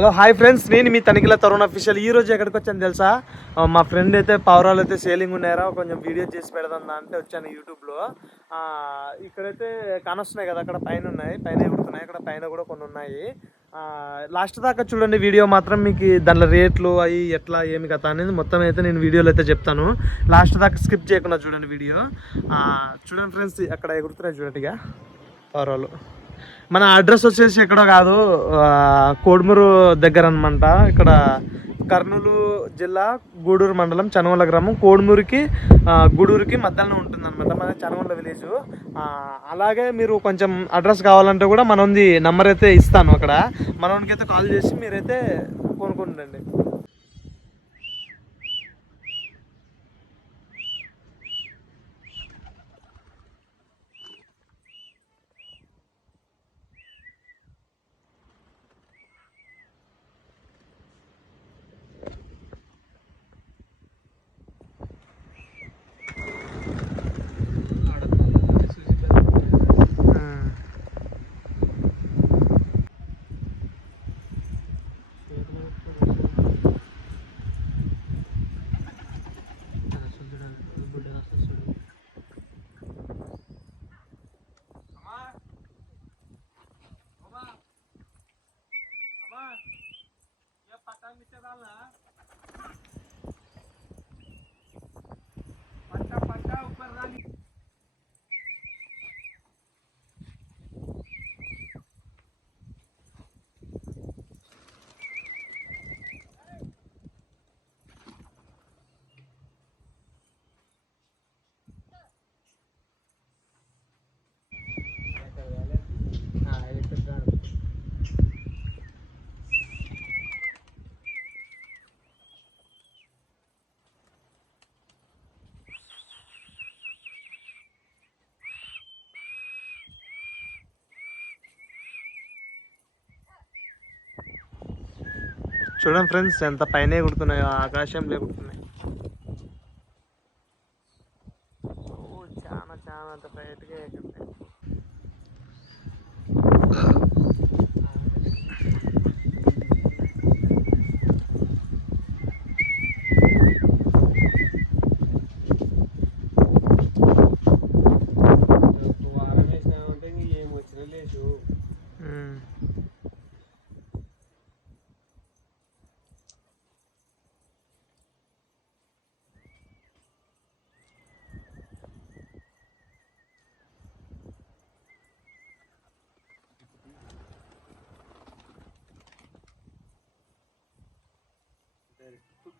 Hello hi friends, నేను మీ తనిఖీల Tarun official. ఈ రోజు ఎక్కడికి వచ్చాను తెలుసా? మా ఫ్రెండ్ అయితే పావురాలు అయితే సేలింగ్ ఉన్నారా, కొంచెం వీడియో చేసి పెడదాం అంటే వచ్చాను యూట్యూబ్లో. ఇక్కడైతే కానొస్తున్నాయి కదా, అక్కడ పైన ఉన్నాయి, పైన ఎగురుతున్నాయి, అక్కడ పైన కూడా కొన్ని ఉన్నాయి. లాస్ట్ దాకా చూడండి వీడియో మాత్రం, మీకు దాంట్లో రేట్లు అవి ఎట్లా ఏమి కథ అనేది మొత్తం అయితే నేను వీడియోలో అయితే చెప్తాను. లాస్ట్ దాకా స్కిప్ చేయకుండా చూడండి వీడియో. చూడండి ఫ్రెండ్స్, అక్కడ ఎగురుతున్నాయి చూడండి ఇక పావురాలు. మన అడ్రస్ వచ్చేసి ఎక్కడో కాదు, కోడుమూరు దగ్గర అనమాట. ఇక్కడ కర్నూలు జిల్లా గూడూరు మండలం చనవల గ్రామం, కోడుమూరుకి గూడూరుకి మధ్యలో ఉంటుంది అనమాట మన చనవల విలేజ్. అలాగే మీరు కొంచెం అడ్రస్ కావాలంటే కూడా మనది నంబర్ అయితే ఇస్తాను, అక్కడ మనకి అయితే కాల్ చేసి మీరైతే కొనుక్కుంటండి. చూడండి ఫ్రెండ్స్, ఎంత పైన ఎగురుతున్నాయో, ఆకాశంలో ఎగురుతున్నాయి. చాలా చాలా అంత బయటగా ఎగురుతాయి.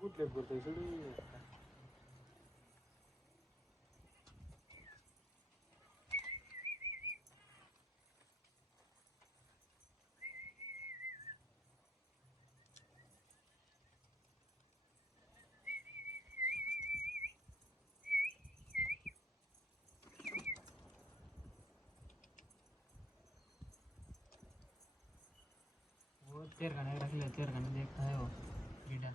గుడ్లు ఎగురుతాయి చూడు. तेरे खाने रख ले, तेरे खाने देखता है वो गिड्डा.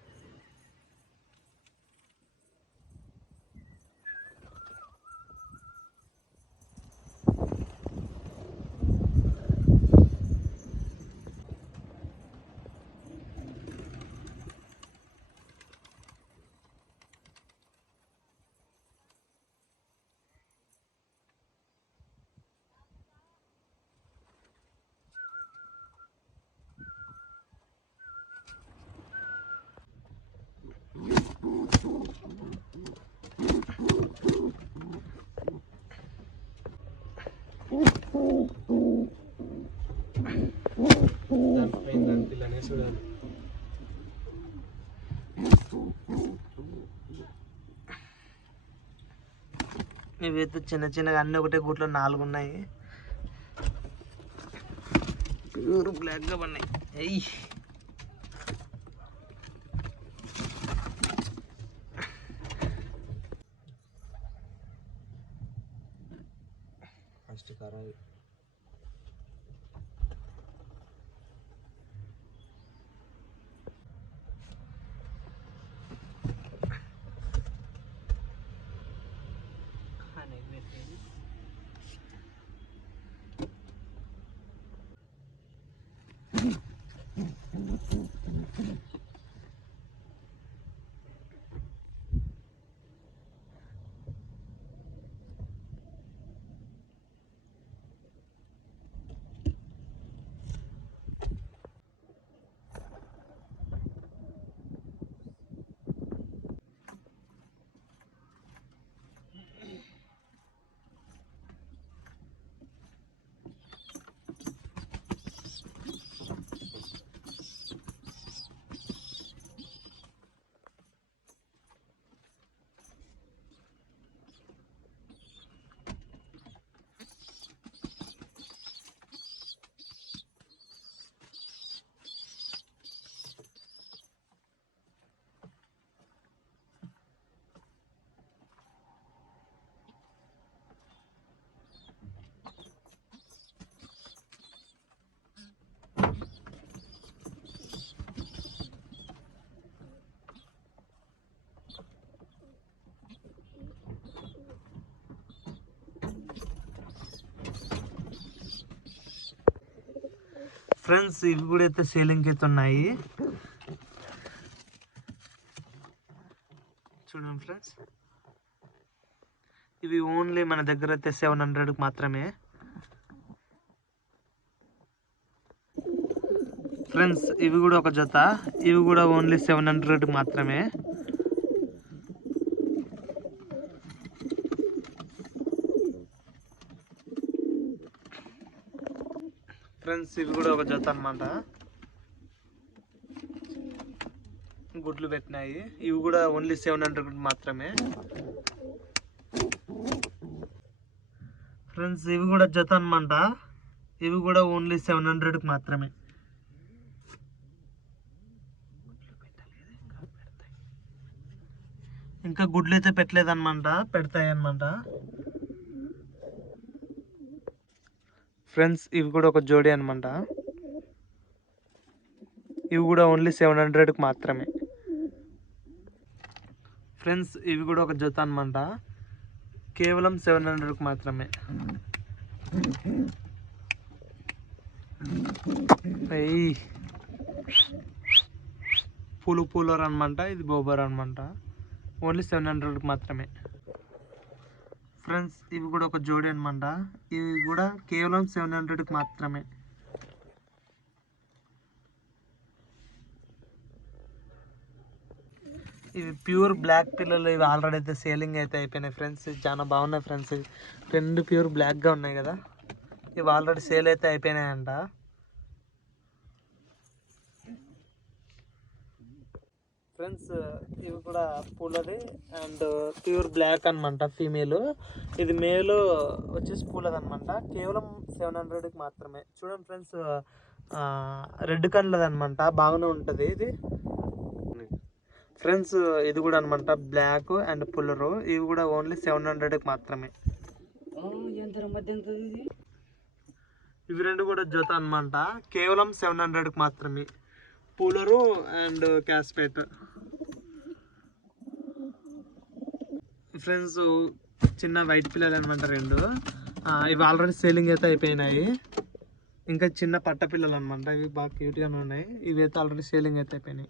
ఇవైతే చిన్న చిన్నగా అన్నీ ఒకటే గూట్లో 4 ఉన్నాయి. ప్యూర్ బ్లాక్గా పడినాయి. అయ్యి ఫస్ట్ కరాయి ఫ్రెండ్స్ ఇవి కూడా అయితే సేలింగ్కి అయితే ఉన్నాయి. చూడండి ఫ్రెండ్స్, ఇవి ఓన్లీ మన దగ్గర అయితే 700 మాత్రమే. ఫ్రెండ్స్ ఇవి కూడా ఒక జత, ఇవి కూడా ఓన్లీ 700 మాత్రమే. ఫ్రెండ్స్ ఇవి కూడా ఒక జత అన్నమాట, గుడ్లు పెట్టినాయి. ఇవి కూడా ఓన్లీ 700 మాత్రమే. ఫ్రెండ్స్ ఇవి కూడా జత అన్నమాట, ఇవి కూడా ఓన్లీ 700 మాత్రమే. ఇంకా గుడ్లు అయితే పెట్టలేదన్నమాట, పెడతాయి అన్నమాట. ఫ్రెండ్స్ ఇవి కూడా ఒక జోడి అనమాట, ఇవి కూడా ఓన్లీ 700 మాత్రమే. ఫ్రెండ్స్ ఇవి కూడా ఒక జత అనమాట, కేవలం 700 మాత్రమే. పూలర్ అనమాట, ఇది బోబర్ అనమాట, ఓన్లీ 700 మాత్రమే. ఫ్రెండ్స్ ఇవి కూడా ఒక జోడి అనమాట, ఇవి కూడా కేవలం 700 మాత్రమే. ఇవి ప్యూర్ బ్లాక్ పిల్లలు, ఇవి ఆల్రెడీ అయితే సేలింగ్ అయితే అయిపోయినాయి ఫ్రెండ్స్. చాలా బాగున్నాయి ఫ్రెండ్స్, రెండు ప్యూర్ బ్లాక్గా ఉన్నాయి కదా, ఇవి ఆల్రెడీ సేల్ అయితే అయిపోయినాయంట. ఫ్రెండ్స్ ఇవి కూడా పూలది అండ్ ప్యూర్ బ్లాక్ అనమాట ఫీమేల్, ఇది మేల్ వచ్చేసి పూలది అనమాట, కేవలం 700 మాత్రమే. చూడండి ఫ్రెండ్స్, రెడ్ కలర్ది అనమాట, బాగానే ఉంటుంది ఇది. ఫ్రెండ్స్ ఇది కూడా అనమాట బ్లాక్ అండ్ పుల్లరు, ఇవి కూడా ఓన్లీ 700 మాత్రమే. ఇవి రెండు కూడా జత అనమాట, కేవలం 700 మాత్రమే. పూలరు అండ్ క్యాస్పేట్. ఫ్రెండ్స్ చిన్న వైట్ పిల్లలు అనమాట రెండు, ఇవి ఆల్రెడీ సేలింగ్ అయితే అయిపోయినాయి. ఇంకా చిన్న పట్ట పిల్లలు అనమాట, ఇవి బాగా క్యూట్గానే ఉన్నాయి, ఇవి అయితే ఆల్రెడీ సేలింగ్ అయితే అయిపోయినాయి.